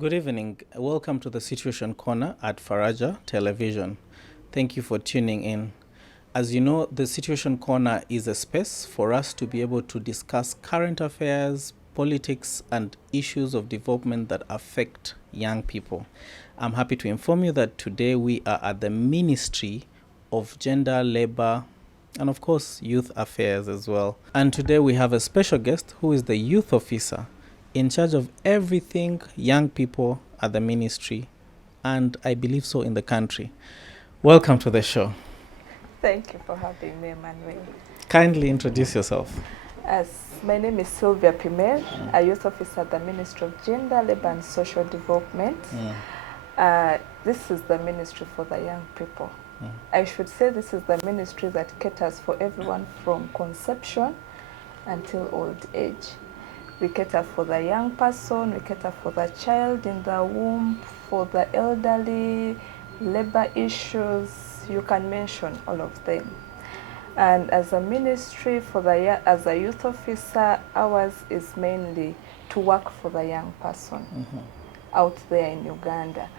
Good evening. Welcome to the Situation Corner at Faraja Television. Thank you for tuning in. As you know, the Situation Corner is a space for us to be able to discuss current affairs, politics, and issues of development that affect young people. I'm happy to inform you that today we are at the Ministry of Gender, Labor, and of course, Youth Affairs as well. And today we have a special guest who is the youth officer in charge of everything young people at the ministry, and I believe so in the country. Welcome to the show. Thank you for having me, Emmanuel. Kindly introduce yourself. My name is Sylvia Pimer, a youth officer at the Ministry of Gender, Labor and Social Development. This is the ministry for the young people. I should say this is the ministry that caters for everyone from conception until old age. We cater for the young person, we cater for the child in the womb, for the elderly, labor issues, you can mention all of them. And as a ministry, as a youth officer, ours is mainly to work for the young person out there in Uganda.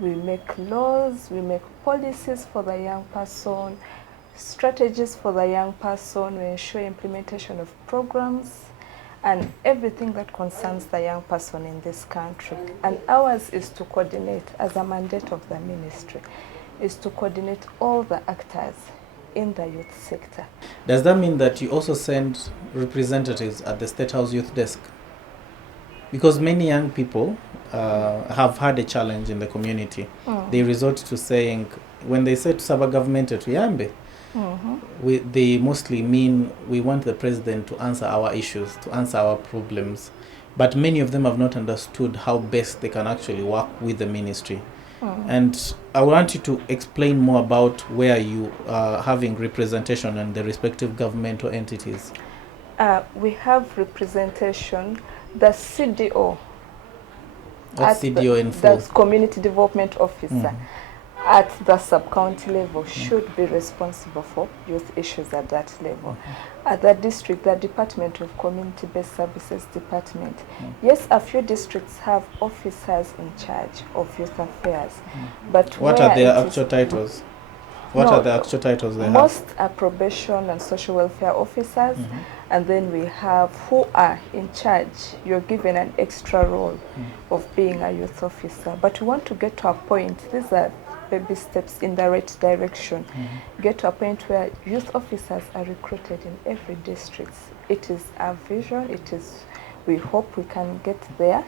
We make laws, we make policies for the young person, strategies for the young person, we ensure implementation of programs, and everything that concerns the young person in this country. And ours is to coordinate, as a mandate of the ministry, is to coordinate all the actors in the youth sector. Does that mean that you also send representatives at the State House Youth Desk? Because many young people have had a challenge in the community. They resort to saying, when they say to Saba government at Uyambe, they mostly mean we want the president to answer our issues, to answer our problems. But many of them have not understood how best they can actually work with the ministry. And I want you to explain more about where you are having representation in the respective governmental entities. We have representation, the CDO. What's CDO in full? The Community Development Officer at the sub-county level should be responsible for youth issues at that level. At the district, the Department of Community-Based Services Department. Yes, a few districts have officers in charge of youth affairs. But what are their actual titles? What are the actual titles they have? Most are probation and social welfare officers, and then we have who are in charge. You're given an extra role of being a youth officer. But we want to get to a point, these are baby steps in the right direction, get to a point where youth officers are recruited in every district. It is our vision, we hope we can get there,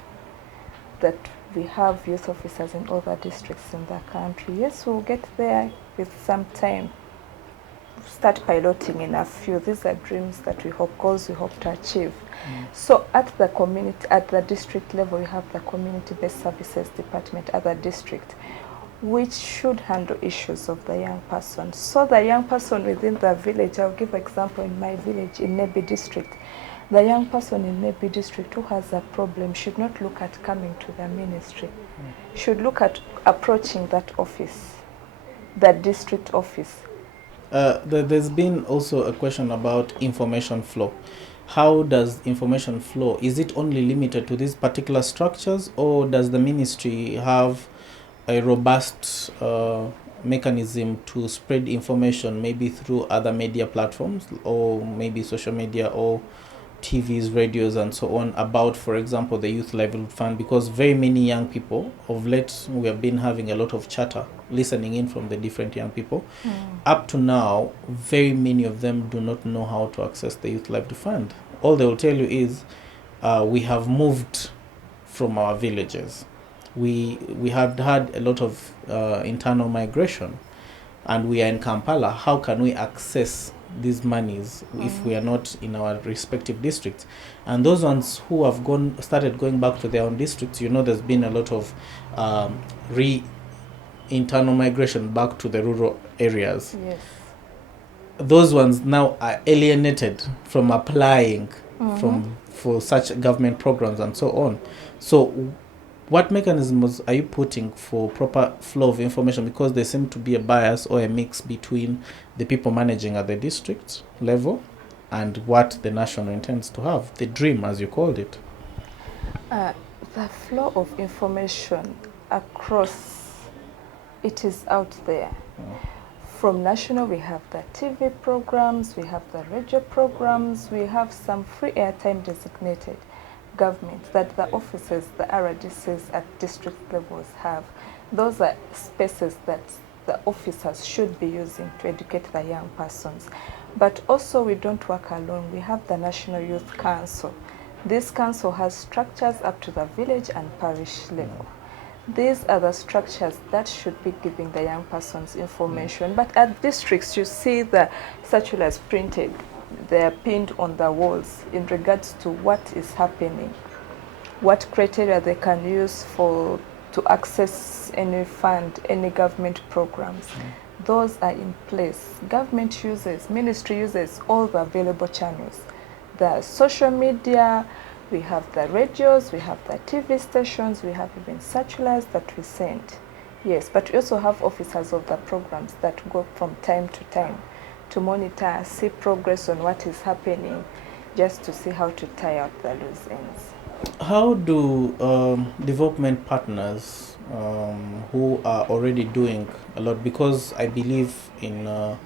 that we have youth officers in all the districts in the country. Yes, we'll get there with some time. Start piloting in a few. These are dreams that goals we hope to achieve. So at the district level, we have the Community-Based Services Department at the district, which should handle issues of the young person. So the young person within the village, I'll give an example in my village in Nebi district. The young person in Nebi district who has a problem should not look at coming to the ministry, should look at approaching that office, that district office. There's been also a question about information flow. How does information flow? Is it only limited to these particular structures, or does the ministry have a robust mechanism to spread information, maybe through other media platforms, or maybe social media, or TVs, radios, and so on, about, for example, the Youth Livelihood Fund? Because very many young people, of late, we have been having a lot of chatter, listening in from the different young people. Up to now, very many of them do not know how to access the Youth Livelihood Fund. All they will tell you is, we have moved from our villages. We have had a lot of internal migration, and we are in Kampala. How can we access these monies if we are not in our respective districts? And those ones who have started going back to their own districts, there's been a lot of internal migration back to the rural areas. Yes. Those ones now are alienated from applying for such government programs and so on. So what mechanisms are you putting for proper flow of information? Because there seems to be a bias or a mix between the people managing at the district level and what the national intends to have, the dream as you called it. The flow of information across, it is out there. From national, we have the TV programs, we have the radio programs, we have some free airtime designated government that the officers, the RDCs at district levels have. Those are spaces that the officers should be using to educate the young persons. But also we don't work alone. We have the National Youth Council. This council has structures up to the village and parish level. These are the structures that should be giving the young persons information. But at districts, you see the circulars printed. They're pinned on the walls in regards to what is happening, what criteria they can use to access any fund, any government programs. Those are in place. Government uses, ministry uses all the available channels. The social media, we have the radios, we have the TV stations, we have even circulars that we send. Yes, but we also have officers of the programs that go from time to time to monitor, see progress on what is happening, just to see how to tie out the loose ends. How do development partners who are already doing a lot, because I believe in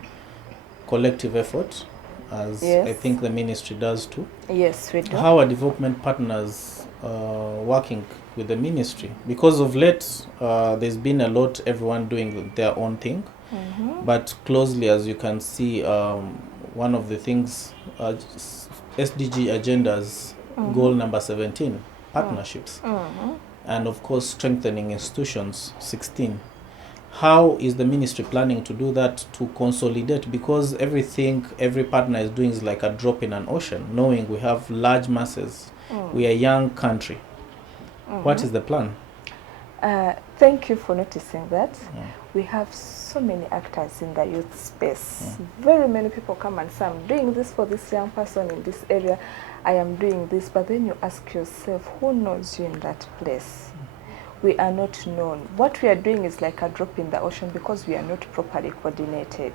collective effort, as I think the ministry does too. Yes, we do. How are development partners working with the ministry? Because of late, there's been a lot, everyone doing their own thing. But closely, as you can see, one of the things, SDG agendas, goal number 17, partnerships. And of course, strengthening institutions, 16. How is the ministry planning to do that, to consolidate? Because everything every partner is doing is like a drop in an ocean, knowing we have large masses. We are a young country. What is the plan? Thank you for noticing that. We have so many actors in the youth space. Very many people come and say, I'm doing this for this young person in this area. I am doing this. But then you ask yourself, who knows you in that place? We are not known. What we are doing is like a drop in the ocean because we are not properly coordinated.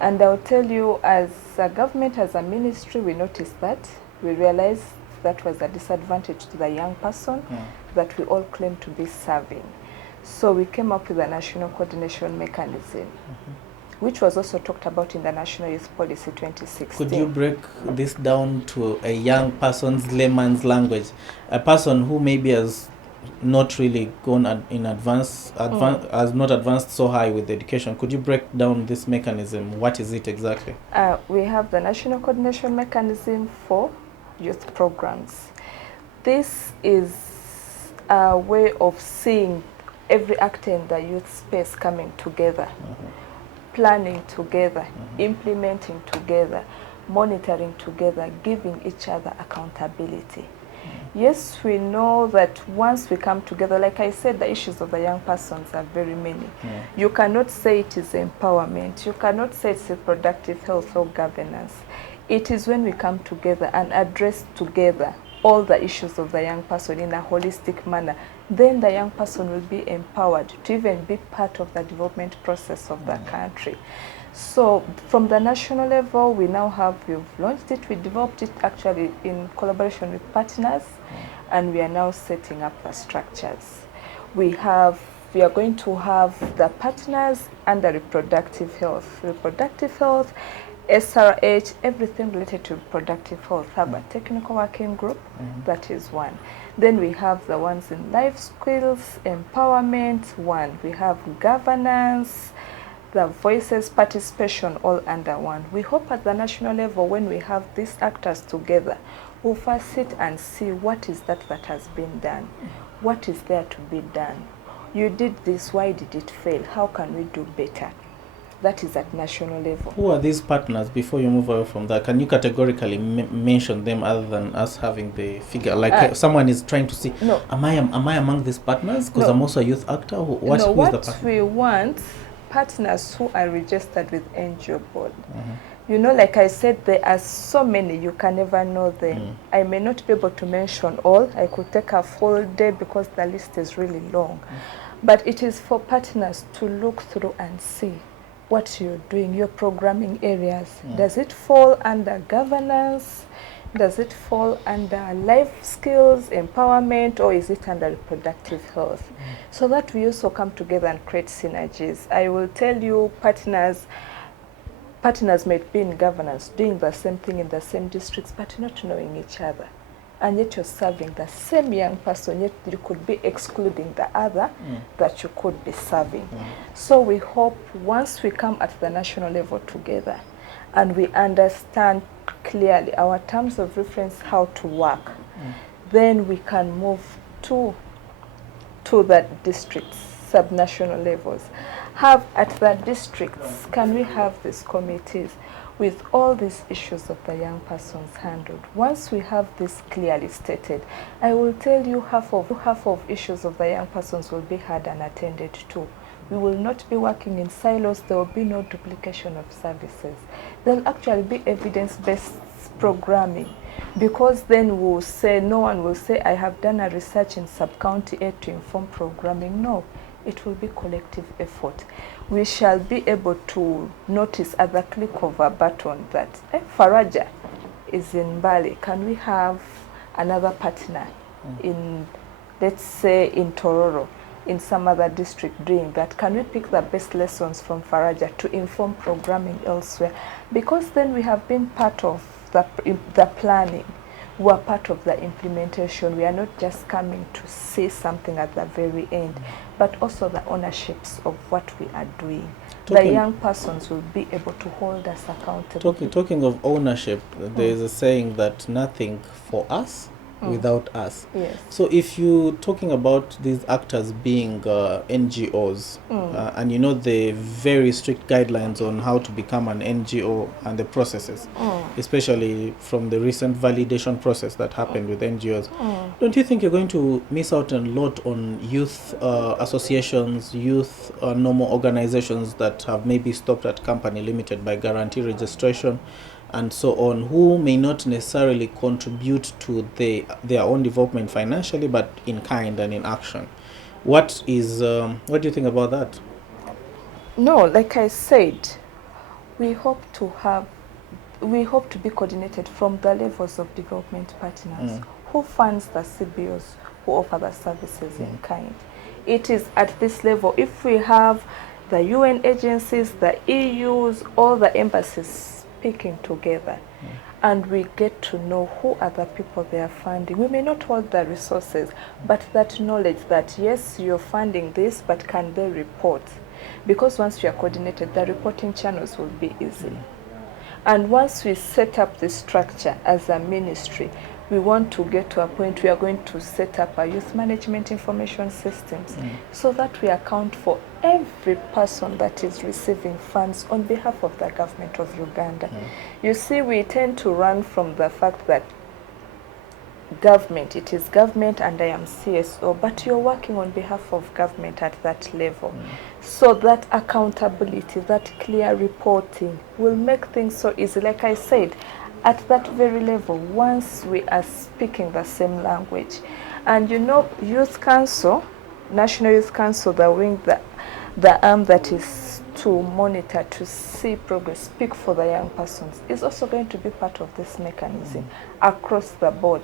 And I'll tell you, as a government, as a ministry, we noticed that. We realized that was a disadvantage to the young person that we all claim to be serving. So we came up with a national coordination mechanism, which was also talked about in the National Youth Policy 2016. Could you break this down to a young person's layman's language? A person who maybe has not really gone in advance, has not advanced so high with education. Could you break down this mechanism? What is it exactly? We have the national coordination mechanism for youth programs. This is a way of seeing every actor in the youth space coming together, planning together, implementing together, monitoring together, giving each other accountability. Yes, we know that once we come together, like I said, the issues of the young persons are very many. You cannot say it is empowerment. You cannot say it's reproductive health or governance. It is when we come together and address together all the issues of the young person in a holistic manner, then the young person will be empowered to even be part of the development process of the country. So from the national level, we now have, we've launched it, we developed it actually in collaboration with partners, and we are now setting up the structures. We are going to have the partners under reproductive health, SRH, everything related to reproductive health, have a technical working group, that is one. Then we have the ones in life skills, empowerment, one. We have governance, the voices, participation, all under one. We hope at the national level, when we have these actors together, we'll first sit and see what is that has been done, what is there to be done. You did this, why did it fail? How can we do better? That is at national level. Who are these partners? Before you move away from that, can you categorically mention them other than us having the figure? Like someone is trying to see, no. Am I among these partners? Because No. I'm also a youth actor. Who is the what partner? we want, partners who are registered with NGO board. You know, like I said, there are so many, you can never know them. I may not be able to mention all. I could take a full day because the list is really long. But it is for partners to look through and see what you're doing, your programming areas. Does it fall under governance? Does it fall under life skills, empowerment, or is it under reproductive health? So that we also come together and create synergies. I will tell you, partners might be in governance, doing the same thing in the same districts, but not knowing each other. And yet you're serving the same young person, yet you could be excluding the other that you could be serving. So we hope once we come at the national level together and we understand clearly our terms of reference, how to work, then we can move to the districts, subnational levels. Have at the districts, can we have these committees with all these issues of the young persons handled? Once we have this clearly stated, I will tell you half of issues of the young persons will be heard and attended to. We will not be working in silos. There will be no duplication of services. There will actually be evidence-based programming, because then we'll say, no one will say, I have done a research in sub-county A to inform programming. No, it will be collective effort. We shall be able to notice at the click of a button that Faraja is in Bali. Can we have another partner in, let's say, in Tororo, in some other district doing that? Can we pick the best lessons from Faraja to inform programming elsewhere? Because then we have been part of the planning. We are part of the implementation. We are not just coming to say something at the very end, but also the ownerships of what we are doing. The young persons will be able to hold us accountable. Talking of ownership, there is a saying that nothing for us without us. Yes. So if you're talking about these actors being NGOs, and you know the very strict guidelines on how to become an NGO and the processes, especially from the recent validation process that happened with NGOs, don't you think you're going to miss out a lot on youth associations, youth normal organizations that have maybe stopped at company limited by guarantee registration and so on, who may not necessarily contribute to their own development financially, but in kind and in action? What do you think about that? No, like I said, we hope to be coordinated from the levels of development partners. Who funds the CBOs, who offer the services in kind? It is at this level. If we have the UN agencies, the EUs, all the embassies speaking together, and we get to know who are the people they are funding. We may not hold the resources, but that knowledge that, yes, you're funding this, but can they report? Because once we are coordinated, the reporting channels will be easy. And once we set up the structure as a ministry, we want to get to a point we are going to set up a youth management information systems so that we account for every person that is receiving funds on behalf of the government of Uganda. You see, we tend to run from the fact that government, it is government and I am CSO, but you're working on behalf of government at that level. So that accountability, that clear reporting will make things so easy. Like I said, at that very level, once we are speaking the same language. And you know, Youth Council, National Youth Council, the wing, the arm that is to monitor, to see progress, speak for the young persons, is also going to be part of this mechanism across the board.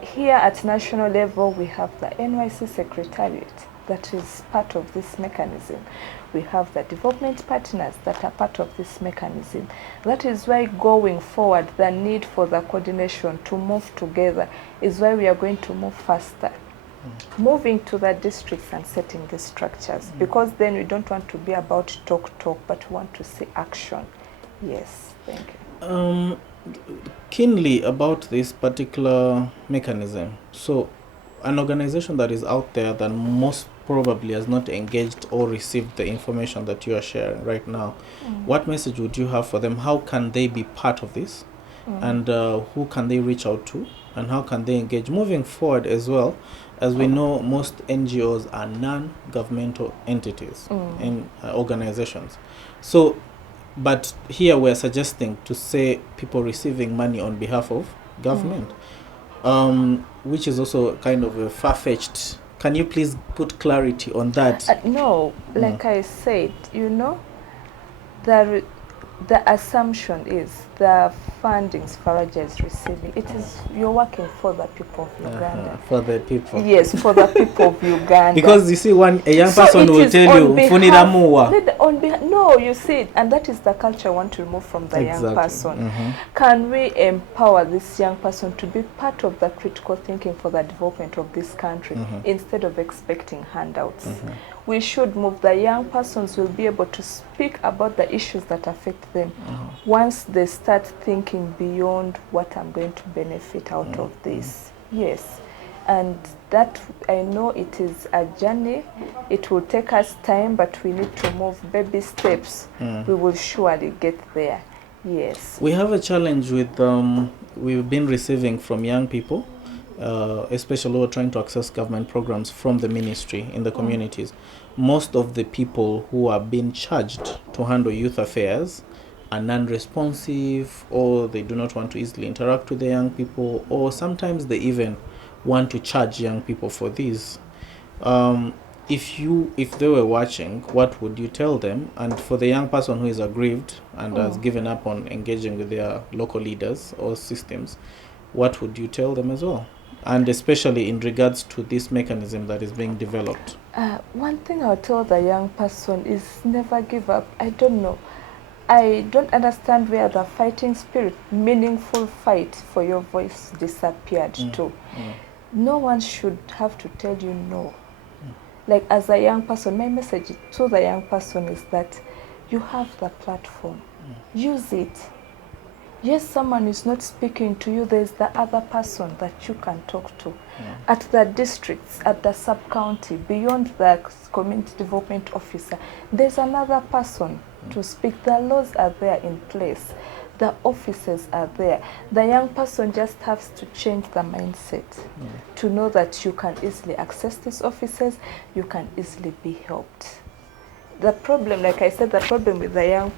Here at national level, we have the NYC Secretariat that is part of this mechanism. We have the development partners that are part of this mechanism. That is why going forward, the need for the coordination to move together is why we are going to move faster. Moving to the districts and setting the structures, because then we don't want to be about talk, but we want to see action. Yes, thank you. Keenly about this particular mechanism. So an organization that is out there that most probably has not engaged or received the information that you are sharing right now, what message would you have for them? How can they be part of this? And who can they reach out to? And how can they engage moving forward as well? As we know, most NGOs are non-governmental entities and organizations. So, but here we're suggesting to say people receiving money on behalf of government, which is also kind of a far-fetched. Can you please put clarity on that? No, like I said, you know, the assumption is the fundings Faraja is receiving, it is you're working for the people of Uganda. For the people. Yes, for the people of Uganda. Because you see, a young person will tell you, no, you see, and that is the culture I want to remove from the young person. Can we empower this young person to be part of the critical thinking for the development of this country instead of expecting handouts? We should move. The young persons will be able to speak about the issues that affect them once they start thinking beyond what I'm going to benefit out of this. Yes. And that, I know it is a journey. It will take us time, but we need to move baby steps. We will surely get there. Yes. We have a challenge with, we've been receiving from young people, especially who are trying to access government programs from the ministry in the communities. Most of the people who are being charged to handle youth affairs are non-responsive, or they do not want to easily interact with the young people, or sometimes they even want to charge young people for these. If they were watching, what would you tell them? And for the young person who is aggrieved and has given up on engaging with their local leaders or systems, what would you tell them as well? And especially in regards to this mechanism that is being developed. One thing I'll tell the young person is never give up. I don't know. I don't understand where the fighting spirit, meaningful fight for your voice disappeared to. No one should have to tell you no. Like, as a young person, my message to the young person is that you have the platform. Use it. Yes, someone is not speaking to you, there's the other person that you can talk to. At the districts, at the sub-county, beyond the community development officer, there's another person to speak. The laws are there in place. The officers are there. The young person just has to change the mindset to know that you can easily access these officers, you can easily be helped. The problem, like I said, the problem with the young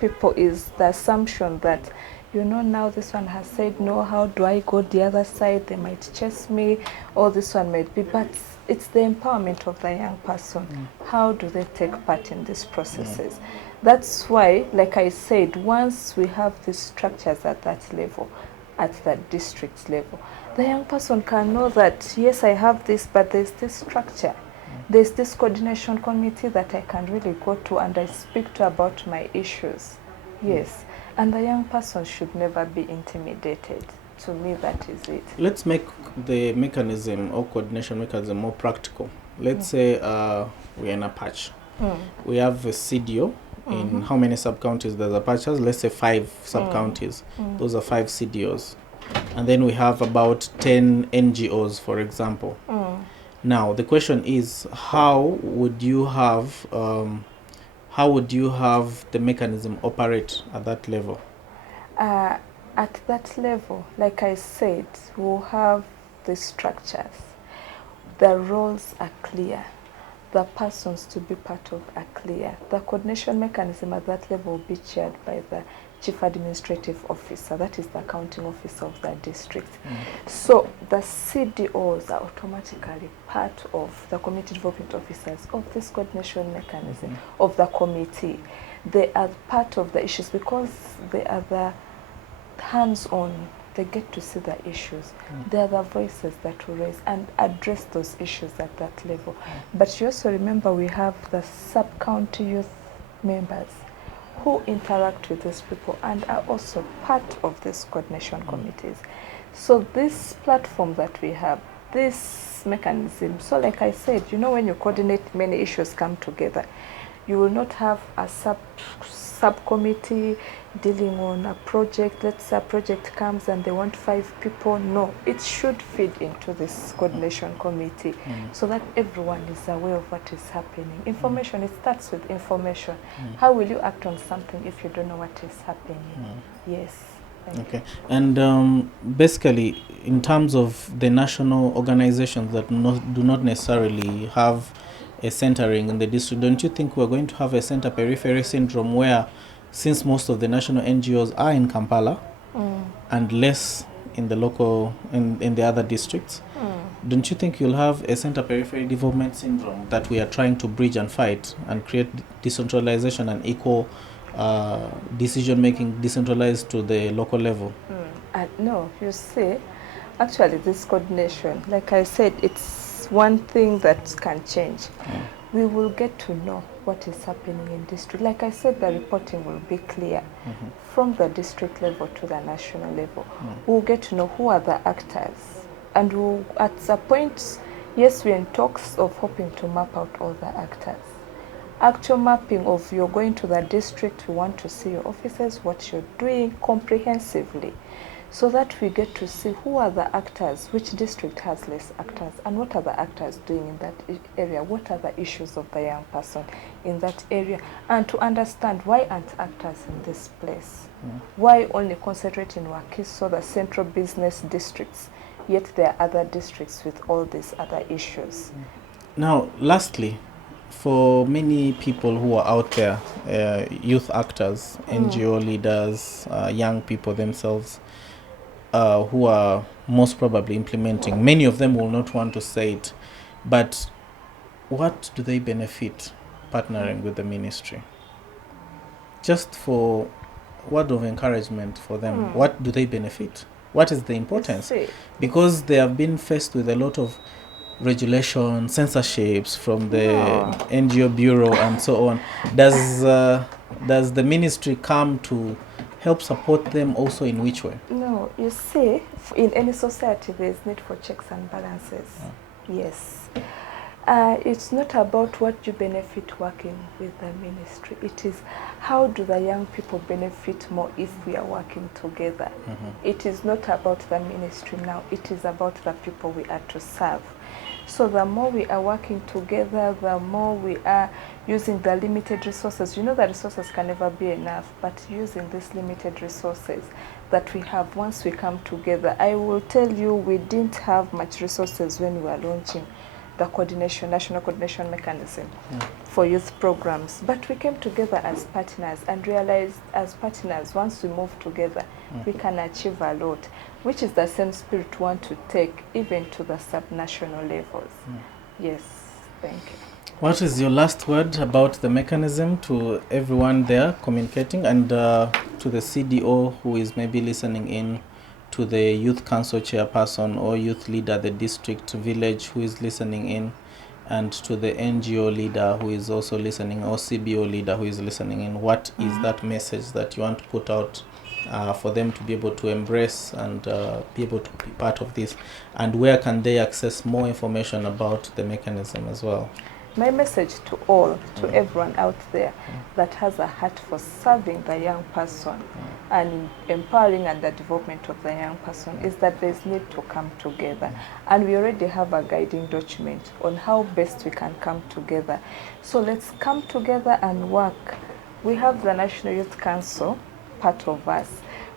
people is the assumption that, you know, now this one has said no, how do I go the other side? They might chase me, or this one might be, but it's the empowerment of the young person. How do they take part in these processes? That's why, like I said, once we have these structures at that level, at the district level, the young person can know that, yes, I have this, but there's this structure. There's this coordination committee that I can really go to and I speak to about my issues. Yes. And the young person should never be intimidated. To me, that is it. Let's make the mechanism or coordination mechanism more practical. Let's say we're in a patch. We have a CDO in how many sub-counties there's a patch has? Let's say 5 sub-counties. Those are 5 CDOs. And then we have about 10 NGOs, for example. Now, the question is, how would you have the mechanism operate at that level? At that level, like I said, we'll have the structures. The roles are clear. The persons to be part of are clear. The coordination mechanism at that level will be chaired by the Chief Administrative Officer, that is the accounting officer of the district. So the CDOs are automatically part of the community development officers of this coordination mechanism of the committee. They are part of the issues because they are the hands-on. They get to see the issues. They are the voices that will raise and address those issues at that level. But you also remember we have the sub-county youth members who interact with these people and are also part of these coordination committees. So this platform that we have, this mechanism, so like I said, you know, when you coordinate, many issues come together. You will not have a subcommittee dealing on a project. Let's say a project comes and they want 5 people. No, it should feed into this coordination committee so that everyone is aware of what is happening. Information, it starts with information. How will you act on something if you don't know what is happening? Yes. Okay. And basically, in terms of the national organizations that do not necessarily have a centering in the district, don't you think we're going to have a CenterPeripheral Syndrome where, since most of the national NGOs are in Kampala and less in the local, in the other districts, don't you think you'll have a CenterPeripheral Development Syndrome that we are trying to bridge and fight and create decentralization and equal decision making decentralized to the local level? No, you see, actually this coordination, like I said, it's one thing that can change. We will get to know what is happening in district. Like I said, the reporting will be clear from the district level to the national level. We'll get to know who are the actors. And we'll, at a point, yes, we're in talks of hoping to map out all the actors. Actual mapping of you're going to the district, we want to see your officers, what you're doing comprehensively, so that we get to see who are the actors, which district has less actors, and what are the actors doing in that area, what are the issues of the young person in that area, and to understand why aren't actors in this place, why only concentrate in Wakiso, the central business districts, yet there are other districts with all these other issues. Now, lastly, for many people who are out there, youth actors, NGO leaders, young people themselves, who are most probably implementing, many of them will not want to say it, but what do they benefit partnering with the ministry? Just for word of encouragement for them, what do they benefit? What is the importance? Because they have been faced with a lot of regulation, censorships from the NGO bureau and so on. Does the ministry come to help support them also in which way? No, you see, in any society there is need for checks and balances. Yes. It's not about what you benefit working with the ministry. It is how do the young people benefit more if we are working together. It is not about the ministry now. It is about the people we are to serve. So the more we are working together, the more we are using the limited resources. You know the resources can never be enough, but using these limited resources that we have once we come together. I will tell you, we didn't have much resources when we were launching the national coordination mechanism for youth programs. But we came together as partners and realized as partners, once we move together, we can achieve a lot, which is the same spirit we want to take even to the subnational levels. Yes, thank you. What is your last word about the mechanism to everyone there communicating, and to the CDO who is maybe listening in, to the youth council chairperson or youth leader, the district village who is listening in, and to the NGO leader who is also listening, or CBO leader who is listening in? What is that message that you want to put out for them to be able to embrace and be able to be part of this? And where can they access more information about the mechanism as well? My message to all, to everyone out there that has a heart for serving the young person and empowering and the development of the young person, is that there's need to come together. And we already have a guiding document on how best we can come together. So let's come together and work. We have the National Youth Council, part of us.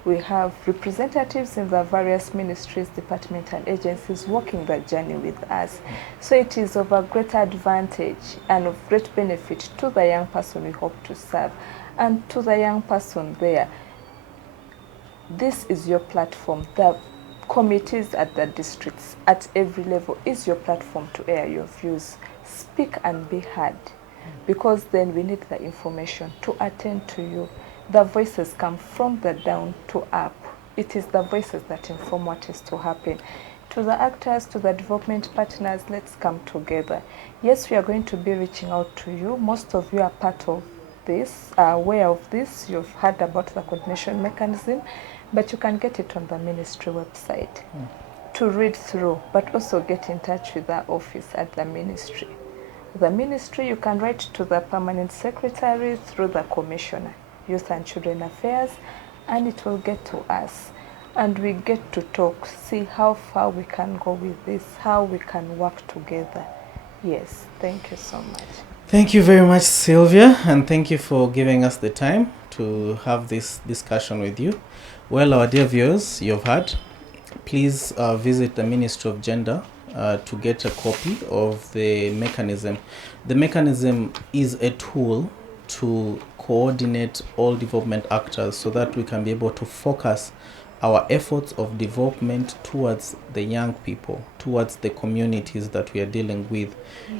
We have representatives in the various ministries, departments, and agencies working the journey with us. So it is of a great advantage and of great benefit to the young person we hope to serve. And to the young person there, this is your platform. The committees at the districts, at every level, is your platform to air your views. Speak and be heard, because then we need the information to attend to you. The voices come from the down to up. It is the voices that inform what is to happen. To the actors, to the development partners, let's come together. Yes, we are going to be reaching out to you. Most of you are part of this, are aware of this. You've heard about the coordination mechanism, but you can get it on the ministry website to read through, but also get in touch with the office at the ministry. The ministry, you can write to the permanent secretary through the commissioner, Youth and Children Affairs, and it will get to us. And we get to talk, see how far we can go with this, how we can work together. Yes, thank you so much. Thank you very much, Sylvia, and thank you for giving us the time to have this discussion with you. Well, our dear viewers, you've heard. Please visit the Ministry of Gender to get a copy of the mechanism. The mechanism is a tool to coordinate all development actors so that we can be able to focus our efforts of development towards the young people, towards the communities that we are dealing with.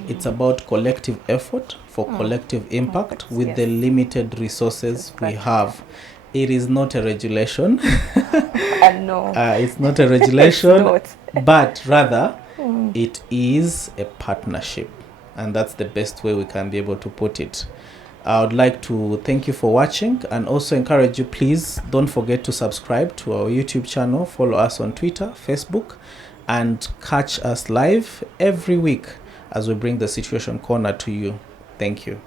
It's about collective effort for collective impact with the limited resources we have. It is not a regulation. No. It's not a regulation, It's not. but rather it is a partnership. And that's the best way we can be able to put it. I would like to thank you for watching and also encourage you, please don't forget to subscribe to our YouTube channel, follow us on Twitter, Facebook, and catch us live every week as we bring the Situation Corner to you. Thank you.